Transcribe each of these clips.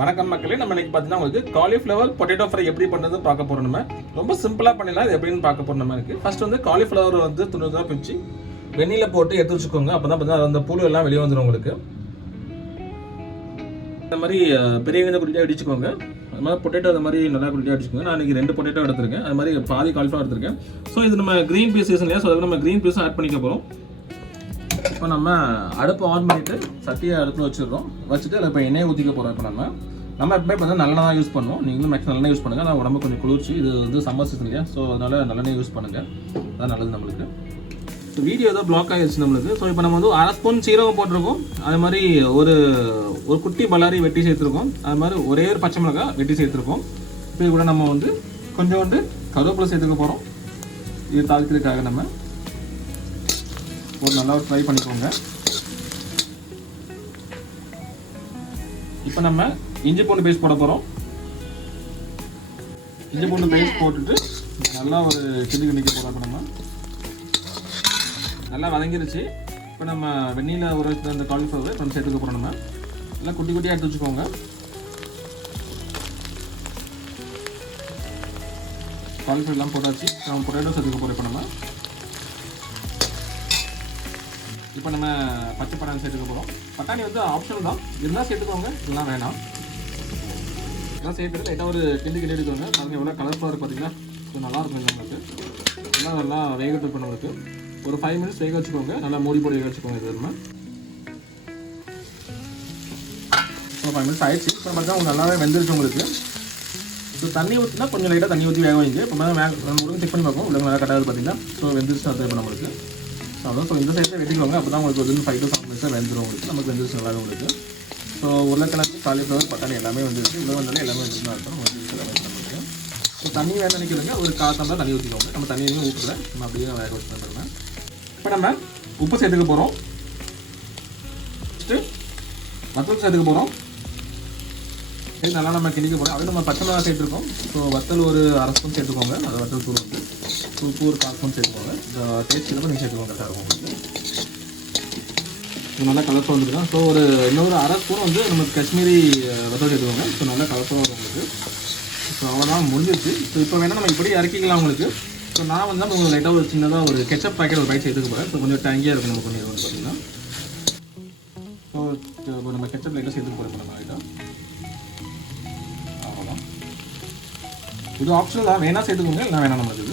வணக்கம் மக்களே, நம்ம இன்னைக்கு பார்த்தீங்கன்னா உங்களுக்கு காலிஃப்ளவர் பொட்டேட்டோ ஃப்ரை எப்படி பண்ணுறது பார்க்க போகிறோம். நம்ம ரொம்ப சிம்பிளாக பண்ணிடலாம். இது எப்படின்னு பார்க்க போகிறோம். நம்ம இருக்குது ஃபர்ஸ்ட் வந்து காலிஃப்ளவர் வந்து துணுதாக பிச்சு வெந்நீரில் போட்டு எடுத்து வச்சுக்கோங்க. அப்போ தான் பார்த்தீங்கன்னா அந்த புழு எல்லாம் வெளியே வந்துடும் உங்களுக்கு. இந்த மாதிரி பெரிய வெங்காயம் குட்டியாக அடிச்சுக்கோங்க. அது மாதிரி பொட்டேட்டோ அது மாதிரி நல்லா குட்டியாக அடிச்சுக்கோங்க. நான் இன்றைக்கி 2 பொட்டேட்டோ எடுத்திருக்கேன். அது மாதிரி பாதி காலிஃப்ளவர் எடுத்திருக்கேன். ஸோ இது நம்ம க்ரீன் பீஸ் சீசன் இல்லையா, ஸோ அதுக்கு நம்ம க்ரீன் பீஸும் ஆட் பண்ணிக்க போகிறோம். இப்போ நம்ம அடுப்பு ஆன் பண்ணிவிட்டு சட்டியை அடுப்பில் வச்சுருக்கோம். வச்சுட்டு அதில் இப்போ எண்ணெயை ஊற்றிக்க போகிறோம். இப்போ நம்ம எப்பவுமே பார்த்தா நல்லெண்ணெய் தான் யூஸ் பண்ணுவோம். நீங்களும் மேக்ஸிமம் நல்லெண்ணெய் யூஸ் பண்ணுங்கள். நான் உடம்பு கொஞ்சம் குளிர்ச்சி, இது வந்து சம்மர் சீசன் இல்லையா, ஸோ அதனால் நல்லெண்ணெய் யூஸ் பண்ணுங்கள். அதான் நல்லது நம்மளுக்கு. ஸோ வீடியோ ஏதோ பிளாக் ஆகிடுச்சு நம்மளுக்கு. ஸோ இப்போ நம்ம வந்து 1/2 ஸ்பூன் சீரகம் போட்டிருக்கோம். அது மாதிரி ஒரு குட்டி பல்லாரி வெட்டி சேர்த்துருக்கோம். அது மாதிரி ஒரே ஒரு பச்சை மிளகாய் வெட்டி சேர்த்துருக்கோம். இப்போ இது கூட நம்ம வந்து கொஞ்சோண்டு கருவேப்பிலை சேர்த்துக்க போகிறோம். இது தாளிக்கிறதுக்காக நம்ம நல்லா ஃப்ரை பண்ணிக்கோங்க. இப்போ நம்ம இஞ்சி பூண்டு பேஸ்ட் போட போகிறோம். இஞ்சி பூண்டு பேஸ்ட் போட்டுட்டு நல்லா ஒரு கிண்டிக்க போகிறோம். இப்போ நம்ம நல்லா வதங்கிருச்சு. இப்போ நம்ம வெந்நீரில் ஊற வச்சு அந்த காலிஃப்ளவர் நம்ம சேர்த்துக்க போகிறோம். நம்ம நல்லா குட்டி குட்டியாக எடுத்து வச்சுக்கோங்க. காலிஃப்ளவர் எல்லாம் போட்டாச்சு. நம்ம பொட்டேட்டோ சேர்த்துக்க போகிறோம். இப்போ நம்ம பச்சை பட்டாணி சேர்த்துக்க போகிறோம். பட்டாணி வந்து ஆப்ஷன் தான், இதெல்லாம் சேர்த்துக்கோங்க, இதெல்லாம் வேணாம். இதெல்லாம் சேர்த்துட்டு லைட்டாக ஒரு கிண்டி எடுத்துக்கோங்க. பாருங்கள் எவ்வளோ கலர்ஃபுல்லாக இருக்குது பார்த்தீங்கன்னா. ஸோ நல்லாயிருக்கும் இது நம்மளுக்கு. நல்லா வேகட்டு இருக்கும் நம்மளுக்கு. ஒரு 5 மினிட்ஸ் வேக வச்சுக்கோங்க. நல்லா மூடி போட்டு வேக வச்சுக்கோங்க. இது நம்ம ஸோ 5 மினிட்ஸ் ஆயிடுச்சு. இப்போ பார்த்தா உங்களுக்கு நல்லாவே வெந்துருச்சு உங்களுக்கு. ஸோ தண்ணி ஊற்றினா கொஞ்சம் லைட்டாக தண்ணி ஊற்றி வேக வைங்க. இப்போ மேலே செக் பண்ணி பார்ப்போம். உள்ள நல்லா கட்டாது பார்த்தீங்கன்னா. ஸோ வெந்துருச்சு அது இப்போ நம்மளுக்கு. ஸோ இந்த சைடில் வெட்டிக்கோங்க. அப்போ தான் உங்களுக்கு வந்து 5 to 7 மினிட்ஸாக வெந்துடும் உங்களுக்கு. நமக்கு வெந்துருச்சு நல்லாவே உங்களுக்கு. ஸோ உருளைக்கிழங்கு, காலிஃப்ளவர், பட்டாணி எல்லாமே வந்துருச்சு. இவ்வளோ வந்தாலும் எல்லாமே வந்துருந்தா இருக்கும். வந்துருச்சு எல்லாமே நம்மளுக்கு. ஸோ தண்ணி வேணும் நினைக்கிறதுங்க. ஒரு 1/4 டம்ளர் தண்ணி ஊற்றிக்கோங்க. நம்ம தண்ணியையும் ஊற்றுல நம்ம அப்படியே வேக வச்சு பண்ணுறோம். இப்போ நம்ம உப்பு சேர்த்துக்க போகிறோம். ஃபஸ்ட்டு வத்தல் சேர்த்துக்க போகிறோம். இது நல்லா நம்ம கிண்டிக்க போகிறோம். அது நம்ம பச்சை மிளகா சேர்த்துருக்கோம். ஸோ வத்தல் ஒரு 1/2 ஸ்பூன் சேர்த்துக்கோங்க. அது வத்தல் தூள் வந்து உப்பு ஒரு 1/4 ஸ்பூன் சேர்த்துக்கோங்க. இந்த டேஸ்ட் இல்லாமல் நீங்கள் சேர்த்துக்கோங்க. கரெக்டாக இருக்கும் உங்களுக்கு. இது நல்லா கலர்ஃபுல் வந்துருக்கோம். ஸோ இன்னொரு 1/2 ஸ்பூன் வந்து நம்ம காஷ்மீரி வத்தல் சேர்த்துக்கோங்க. ஸோ நல்லா கலர்ஃபுல்லாக வரும் உங்களுக்கு. ஸோ அவ்வளோதான் முடிஞ்சிச்சு. ஸோ இப்போ வேணால் நம்ம இப்படி இறக்கிக்கலாம் உங்களுக்கு. ஸோ நான் வந்து உங்களுக்கு லைட்டாக ஒரு சின்னதாக ஒரு கெச்சப் பாக்கெட் ஒரு பாக்கெட் சேர்த்துக்க போகிறேன். ஸோ கொஞ்சம் டேங்கியாக இருக்கும் நம்ம கொஞ்சம் வந்து பார்த்தீங்கன்னா. ஸோ நம்ம கெச்சப் லைட்டாக சேர்த்துக்க போகிறோம். நம்ம லைட்டாக அவ்வளோதான். இது ஆப்ஷனல் தான், வேணால் சேர்த்துக்கோங்க, இல்லை வேணாம் நம்மளுக்கு.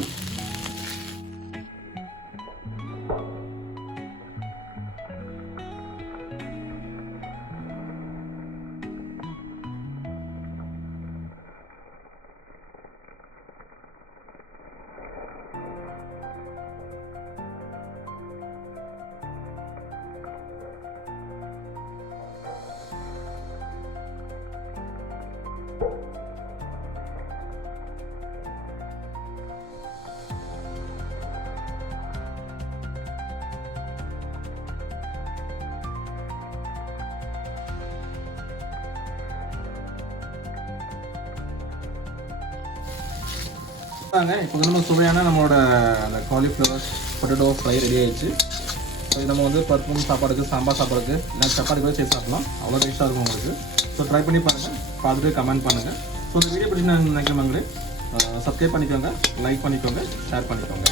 இது இப்போ வந்து நம்ம சுவையான நம்மளோட அந்த காலிஃப்ளவர் பொட்டேட்டோ ஃப்ரை ரெடி ஆயிடுச்சு. ஸோ இது நம்ம வந்து பருப்பும் சாப்பாடுக்கு, சாம்பார் சாப்பாடுக்கு, இல்லை சப்பாத்தி கூட சேர்த்து சாப்பிடலாம். அவ்வளோ டேஸ்ட்டாக இருக்கும் உங்களுக்கு. ஸோ ட்ரை பண்ணி பாருங்கள், பார்த்துட்டு கமெண்ட் பண்ணுங்கள். ஸோ இந்த வீடியோ பிடிச்சி நான் நினைக்கிறேன். சப்ஸ்கிரைப் பண்ணிக்கோங்க, லைக் பண்ணிக்கோங்க, ஷேர் பண்ணிக்கோங்க.